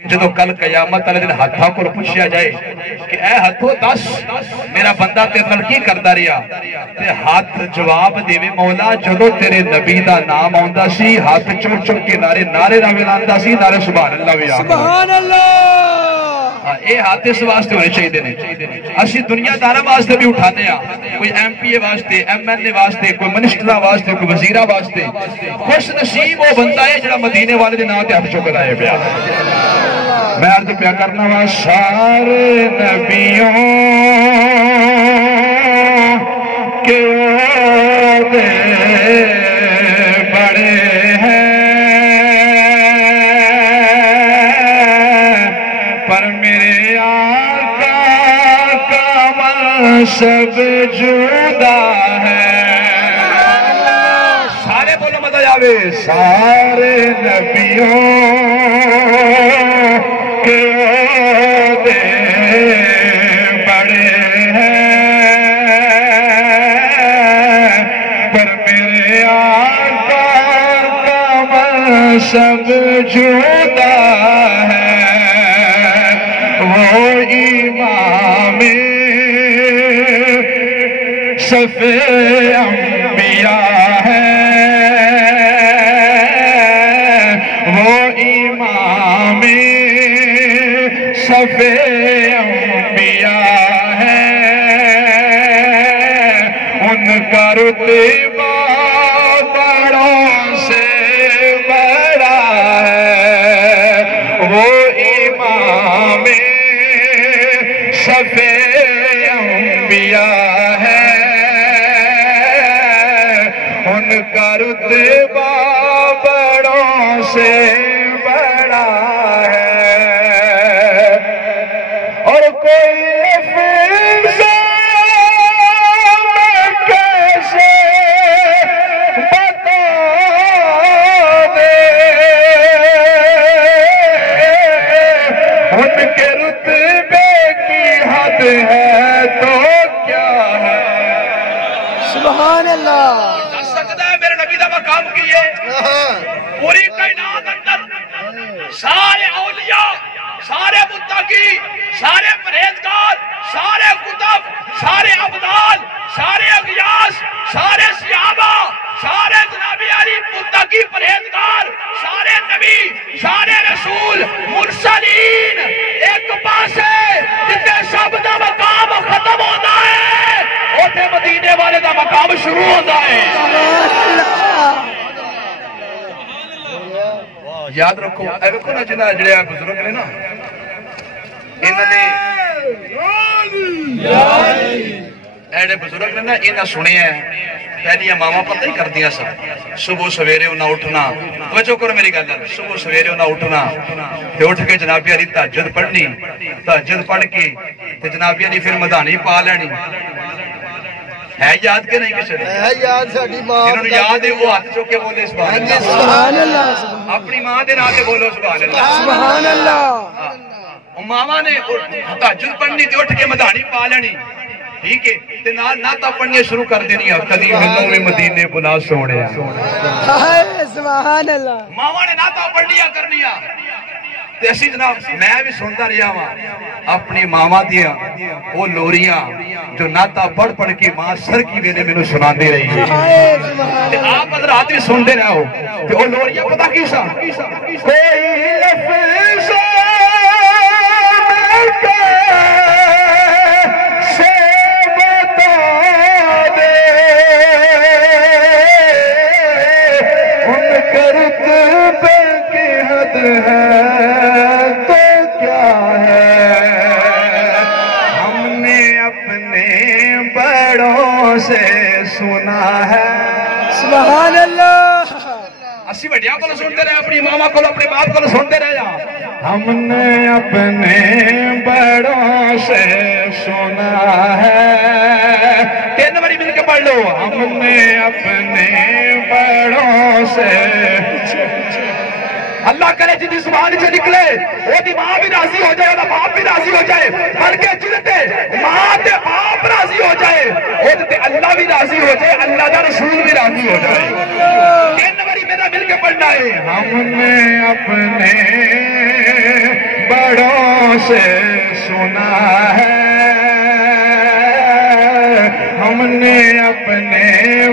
جدو کل قیامت والے دن ہاتھوں کو پوچھا جائے کہ اے ہاتھوں دس میرا بندہ تیرے نال کی کردا رہیا تے ہاتھ جواب دیوے مولا جدو تیرے نبی دا نام آوندا سی ہاتھ چک چک کے نعرے راوے لاندا سی نعرے سبحان اللہ وی آکھدا سبحان اللہ اے ہاتھ اس واسطے ہونے چاہیے نے اسی دنیا دارا واسطے بھی اٹھانے ہیں کوئی ایم پی اے واسطے ایم ایل اے واسطے کوئی منسٹرہ واسطے کوئی وزیرہ واسطے خوش نصیب وہ بندہ ہے جڑا مدینے والے دن آتے ہاتھ چک رہے پیا میں عرض پیا کرنا وا سارے نبیوں کے عہدے بڑے ہیں پر میرے آقا کا منصب جدا ہے سارے بولو مزہ آوے سارے نبیوں کے عہدے بڑے ہیں پر میرے آقا کا منصب جدا ہے وہ امام صف انبیاء ہے وہ امام صف انبیاء ہے ان کا رتبہ بڑوں سے بڑا ہے وہ امام صف انبیاء ہے ان کا رتبہ بڑوں سے بڑا ہے اور کوئی لفظ میں کیسے بتا دے ان کے رتبے کی حد ہے تو کیا ہے سبحان اللہ میرے نبی دا مقام کیے پوری کائنات اندر سارے اولیاء سارے متقی سارے پرہیزگار سارے کتب سارے ابدال سارے اغیاث سارے صحابہ سارے جناب علی متقی پرہیزگار سارے نبی سارے رسول مرسلین ایک پاسے جتنے سب دا مقام ختم ہوتا ہے اوتھے مدینے والے دا مقام شروع ہوتا ہے یاد رکھو اے ویکھو نا جنہ جڑے بزرگ نے نا انہاں نے ایڑے بزرگ نے نا انہاں سنے ہیں پہلی ماما پتہ ہی کر دیا سب صبح سویرے انہاں اٹھنا توجہ کرو میری گل صبح سویرے انہاں اٹھنا تے اٹھ کے جناب علی تہجد پڑھنی تہجد پڑھ کے تے جناب علی پھر مدانی پا لینی ہے یاد کے نہیں کچھ ہے یاد ساڈی ماں انہوں نے یاد ہے وہ ہاتھ چوک کے بولے سبحان اللہ اپنی ماں دے نام تے بولو سبحان اللہ سبحان اللہ ماما نے تہجد پڑھنی تے اٹھ کے مدانی پا لینی ٹھیک ہے تے نعتاں پڑھنے شروع کر دینی کدی ملوں میں مدینے بلا سونے سبحان اللہ ماما نے نعتاں پڑھنیاں کرنیاں تے اسی جناب میں بھی سنتا رہا ہوا اپنی ماما دیا وہ لوریاں جو نعتاں پڑھ پڑھ کے ماں سر کی ویلے میں سنا دے رہی ہے آپ حضرات بھی سن دے رہا ہو کہ وہ لوریاں پتہ کیسا کوئی لفظ سے بتا دے ان کے رتبے کی حد ہے تو کیا ہے ہم نے اپنے بڑوں سے سنا ہے سبحان اللہ اسی بڑھیا کو سنتے رہے اپنی ماما کو اپنے باپ کو سنتے رہے ہم نے اپنے بڑوں سے سنا ہے تین باری مل کے پڑھ لو ہم نے اپنے بڑوں سے اللہ کرے جن زبان سے نکلے وہ دی ماں بھی راضی ہو جائے وہ باپ بھی راضی ہو جائے بلکہ جنتے ماں تے باپ راضی ہو جائے وہ تے اللہ بھی راضی ہو جائے اللہ دا رسول بھی راضی ہو جائے تین باری میرا مل کے پڑھنا ہے ہم نے اپنے سے سنا ہے، ہم نے اپنے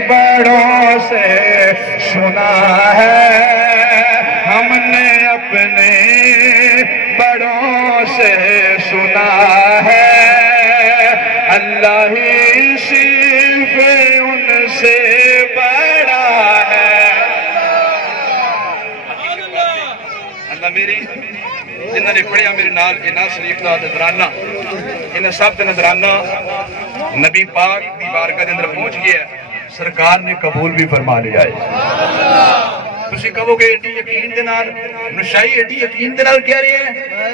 بڑوں سے سنا ہے، ہم نے اپنے بڑوں سے سنا ہے، اللہ ہی صرف ان سے بڑا ہے۔ اللہ میری جنہوں نے پڑھیا میرے نال جنہ شریف کا نذرانہ، انہیں سب کا نذرانہ نبی پاک دی بارگاہ دے اندر پہنچ گیا ہے، سرکار نے قبول بھی فرما لیا ہے۔ تسی کہو گے ایڈی یقین دے نال نشائی ایڈی یقین دے نال کہہ رہے ہیں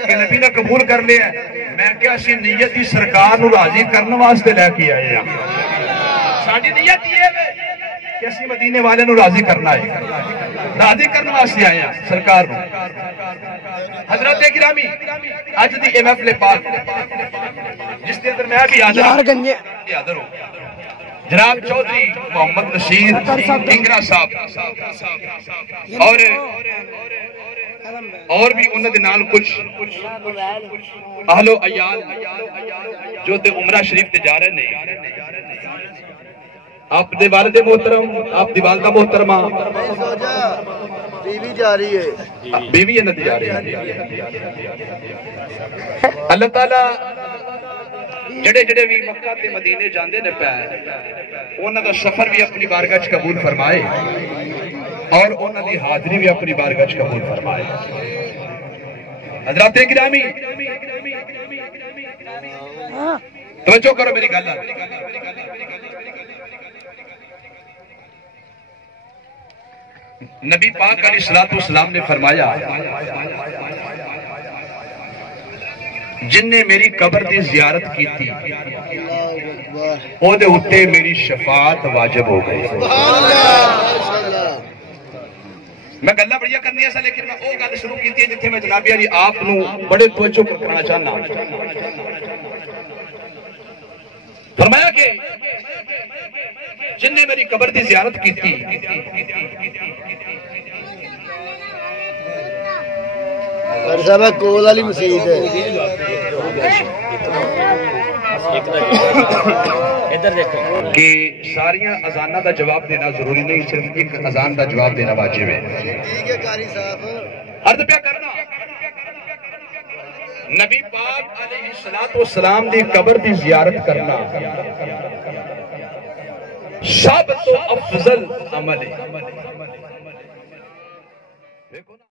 کہ نبی نے قبول کر لیا ہے؟ میں کیا اسی نیت دی سرکار نو راضی کرنے واسطے لے کے آئے ہیں، ساڈی نیت یہ ہے کہ اسی مدینے والے نو راضی کرنا ہے، راضی کرنے واسطے آئے ہیں سرکار نو۔ حضرت گرامی اج دی محفل پاک جس کے اندر میں بھی حاضر ہوں، جناب چودھری محمد نصیر ڈنگرا صاحب اور بھی انہوں نے نال کچھ اہل و عیال جو تے عمرہ شریف تے جا رہے ہیں، آپ دے والد محترم، آپ دی والدہ محترمہ بیوی جا رہی ہے، بیوی انت جا رہی ہے۔ اللہ تعالیٰ جڑے جڑے بھی مکہ تے مدینے جاندے نے پہ انہاں دا سفر بھی اپنی بارگاہ وچ قبول فرمائے اور انہاں دی حاضری بھی اپنی بارگاہ وچ قبول فرمائے۔ حضرات گرامی توجہ کرو میری گل، نبی پاک علیہ السلام نے فرمایا جن نے میری قبر دی زیارت کی تھی او دے اٹھے میری شفاعت واجب ہو گئی۔ میں گلہ بڑھیا کرنی ایسا لیکن میں او گل شروع کی تھی جتھے میں جنابی علی آپ نو بڑے توجہ کرنا چاہنا۔ فرمایا کہ جن نے میری قبر دی زیارت کی تھی صاحبہ کول والی مسجد ہے، کہ ساریاں اذانہ دا جواب دینا ضروری نہیں، صرف ایک اذان دا جواب دینا واجب ہے۔ ٹھیک ہے قاری صاحب، عرض پہ کرنا نبی پاک علیہ السلام دی قبر دی زیارت کرنا سب تو افضل عمل ہے۔